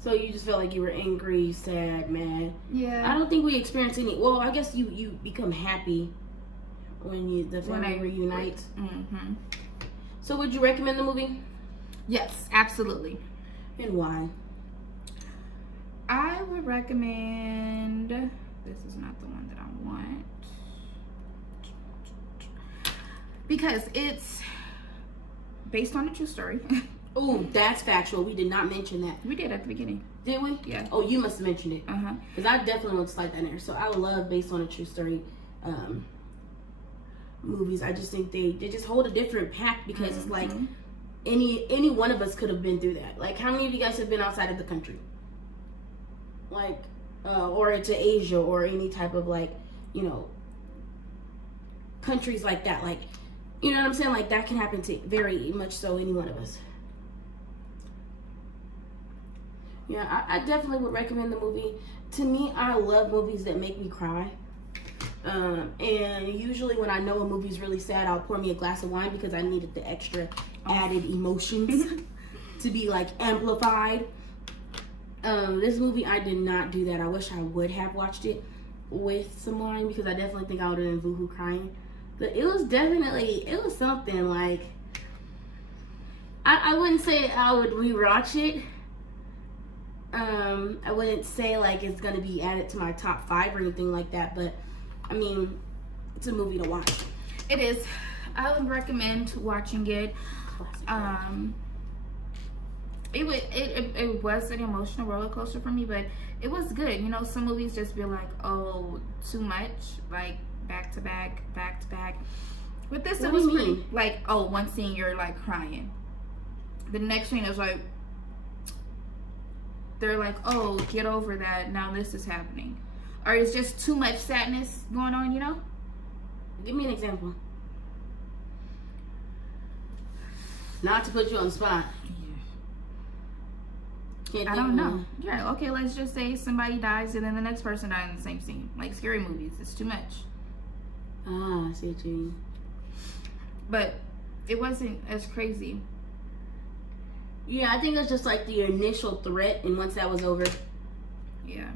So you just felt like you were angry, sad, mad. Yeah. I don't think we experienced any. Well, I guess you become happy when the family reunites. Mm-hmm. So would you recommend the movie? Yes, absolutely. And why? I would recommend. This is not the one that I want. Because it's based on a true story. Oh, that's factual. We did not mention that. We did at the beginning. Did we? Yeah. Oh, you must have mentioned it. Uh-huh. Because I definitely want to slide that in there. So I love based on a true story movies. I just think they just hold a different pack because it's like any one of us could have been through that. Like, how many of you guys have been outside of the country? Like, or to Asia or any type of like, you know, countries like that. Like, you know what I'm saying? Like, that can happen to very much so any one of us. Yeah, I definitely would recommend the movie. To me, I love movies that make me cry. And usually when I know a movie's really sad, I'll pour me a glass of wine because I needed the extra added emotions to be like amplified. This movie, I did not do that. I wish I would have watched it with some wine because I definitely think I would have been boohoo crying. But it was something like, I wouldn't say I would rewatch it. I wouldn't say like it's gonna be added to my top 5 or anything like that, but I mean, it's a movie to watch. It is. I would recommend watching it. It was an emotional roller coaster for me, but it was good. You know, some movies just be like, oh, too much, like back to back. With this, it was pretty, like, oh, one scene you're like crying. The next scene is like, they're like, oh, get over that. Now this is happening. Or it's just too much sadness going on, you know? Give me an example. Not to put you on the spot. I don't know. Yeah, okay, let's just say somebody dies and then the next person dies in the same scene. Like scary movies. It's too much. Ah, I see what you mean. But it wasn't as crazy. Yeah, I think it's just like the initial threat, and once that was over, yeah.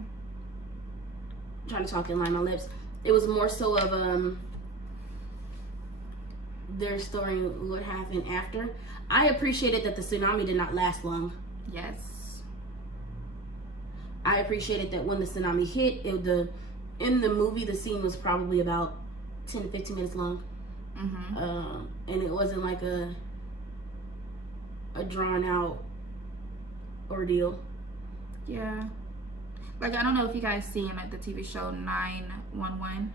I'm trying to talk and line my lips. It was more so of their story, what happened after. I appreciated that the tsunami did not last long. Yes. I appreciated that when the tsunami hit, in the movie, the scene was probably about 10 to 15 minutes long. Mm-hmm. And it wasn't like a drawn out ordeal. Yeah. Like, I don't know if you guys seen like the TV show 911.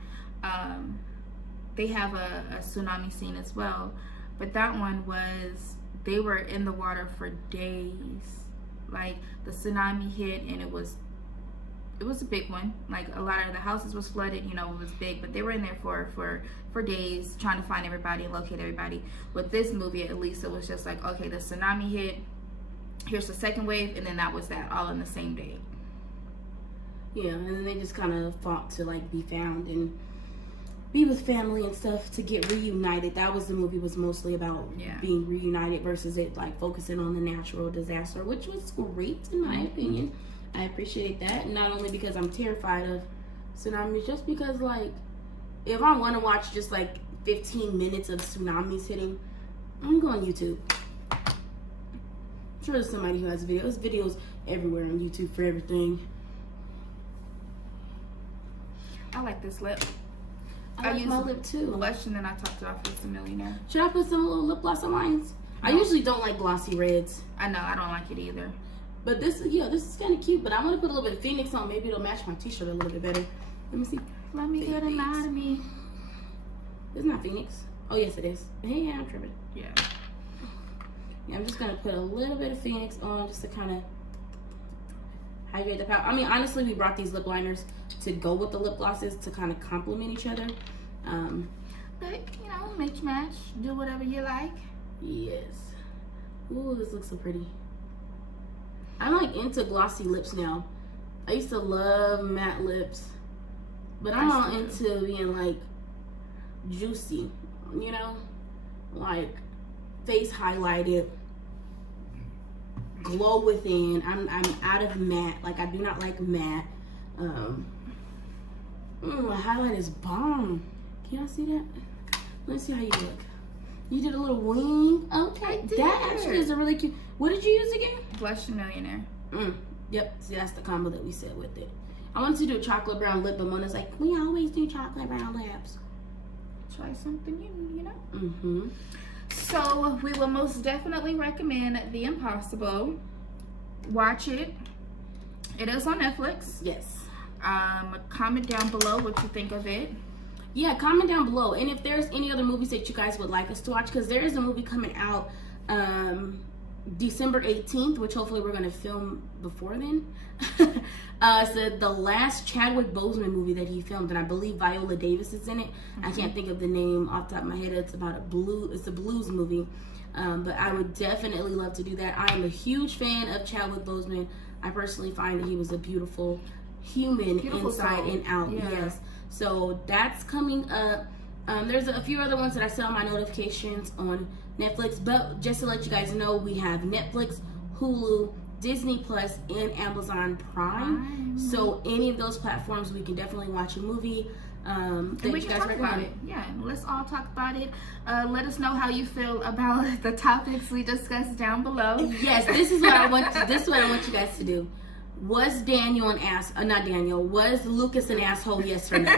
They have a tsunami scene as well. But that one was, they were in the water for days. Like, the tsunami hit and it was a big one. Like, a lot of the houses was flooded, you know, it was big, but they were in there for days trying to find everybody and locate everybody. With this movie, at least, it was just like, okay, the tsunami hit, here's the second wave, and then that was that, all in the same day. Yeah, and then they just kind of fought to like be found and be with family and stuff to get reunited. That was the movie was mostly about being reunited versus it like focusing on the natural disaster, which was great in my opinion. I appreciate that, not only because I'm terrified of tsunamis, just because like if I want to watch just like 15 minutes of tsunamis hitting, I'm going YouTube. I'm sure there's somebody who has videos everywhere on YouTube for everything. I like this lip. I like my lip too. Blush and then I topped it off with some millionaire. Should I put some little lip gloss on mine? I usually don't like glossy reds. I know, I don't like it either. But this is kind of cute. But I want to put a little bit of Phoenix on. Maybe it'll match my t-shirt a little bit better. Let me see. Let me get anatomy. It's not Phoenix. Oh, yes, it is. Hey, I'm tripping. Yeah. Yeah, I'm just going to put a little bit of Phoenix on just to kind of hydrate the palette. I mean, honestly, we brought these lip liners to go with the lip glosses to kind of complement each other. But, you know, mix match. Do whatever you like. Yes. Ooh, this looks so pretty. I'm like into glossy lips now. I used to love matte lips. But I'm all into being like juicy, you know? Like face highlighted, glow within. I'm out of matte. Like I do not like matte. My highlight is bomb. Can y'all see that? Let's see how you look. You did a little wing. Okay, that actually is a really cute. What did you use again? Blush and millionaire. Yep. See, that's the combo that we said with it. I wanted to do a chocolate brown lip, but Monah's like, we always do chocolate brown lips. Try something new, you know? Mm-hmm. So we will most definitely recommend The Impossible. Watch it. It is on Netflix. Yes. Comment down below what you think of it. Yeah, comment down below. And if there's any other movies that you guys would like us to watch, because there is a movie coming out December 18th, which hopefully we're going to film before then. So the last Chadwick Boseman movie that he filmed, and I believe Viola Davis is in it. I can't think of the name off the top of my head. It's about it's a blues movie. But I would definitely love to do that. I am a huge fan of Chadwick Boseman. I personally find that he was a beautiful human inside and out. Yeah. Yes. So that's coming up. There's a few other ones that I set on my notifications on Netflix, but just to let you guys know, we have Netflix, Hulu, Disney Plus, and Amazon Prime. So any of those platforms, we can definitely watch a movie. And we can talk about it. Yeah, let's all talk about it. Let us know how you feel about the topics we discussed down below. Yes, this is what I want. This is what I want you guys to do. Was Daniel an ass? Not Daniel. Was Lucas an asshole? Yes or no?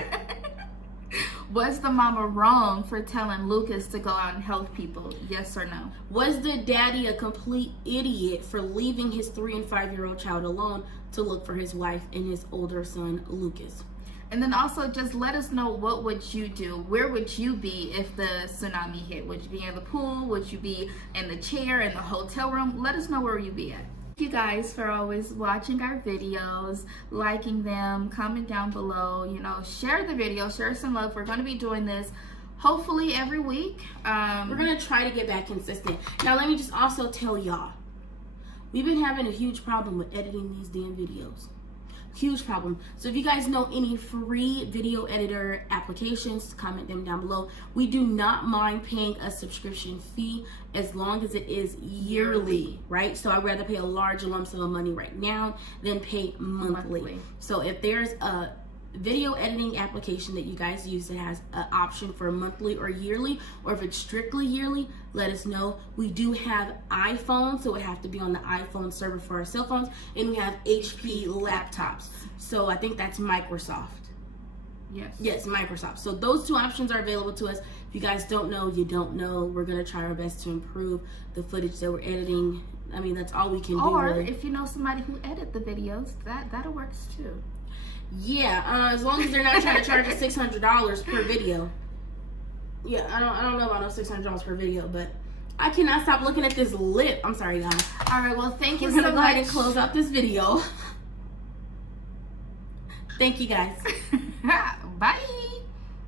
Was the mama wrong for telling Lucas to go out and help people? Yes or no? Was the daddy a complete idiot for leaving his 3- and 5-year-old child alone to look for his wife and his older son, Lucas? And then also just let us know, what would you do? Where would you be if the tsunami hit? Would you be in the pool? Would you be in the chair, in the hotel room? Let us know where you'd be at. Thank you guys for always watching our videos, liking them, comment down below, you know, share the video, share some love. We're going to be doing this hopefully every week. We're going to try to get back consistent. Now, let me just also tell y'all, we've been having a huge problem with editing these damn videos. Huge problem. So if you guys know any free video editor applications, comment them down below. We do not mind paying a subscription fee as long as it is yearly, right? So I'd rather pay a large lump sum of money right now than pay monthly. So if there's a video editing application that you guys use that has an option for monthly or yearly, or if it's strictly yearly, let us know. We do have iPhones, so it would have to be on the iPhone server for our cell phones, and we have HP laptops. So I think that's Microsoft. Yes, Microsoft. So those two options are available to us. If you guys don't know, you don't know. We're gonna try our best to improve the footage that we're editing. I mean, that's all we can do. Or really. If you know somebody who edit the videos, that'll works too. Yeah, as long as they're not trying to charge us $600 per video. Yeah, I don't know about no $600 per video, but I cannot stop looking at this lip. I'm sorry, guys. All right, well, thank you We're so gonna much. go ahead and close out this video. Thank you, guys.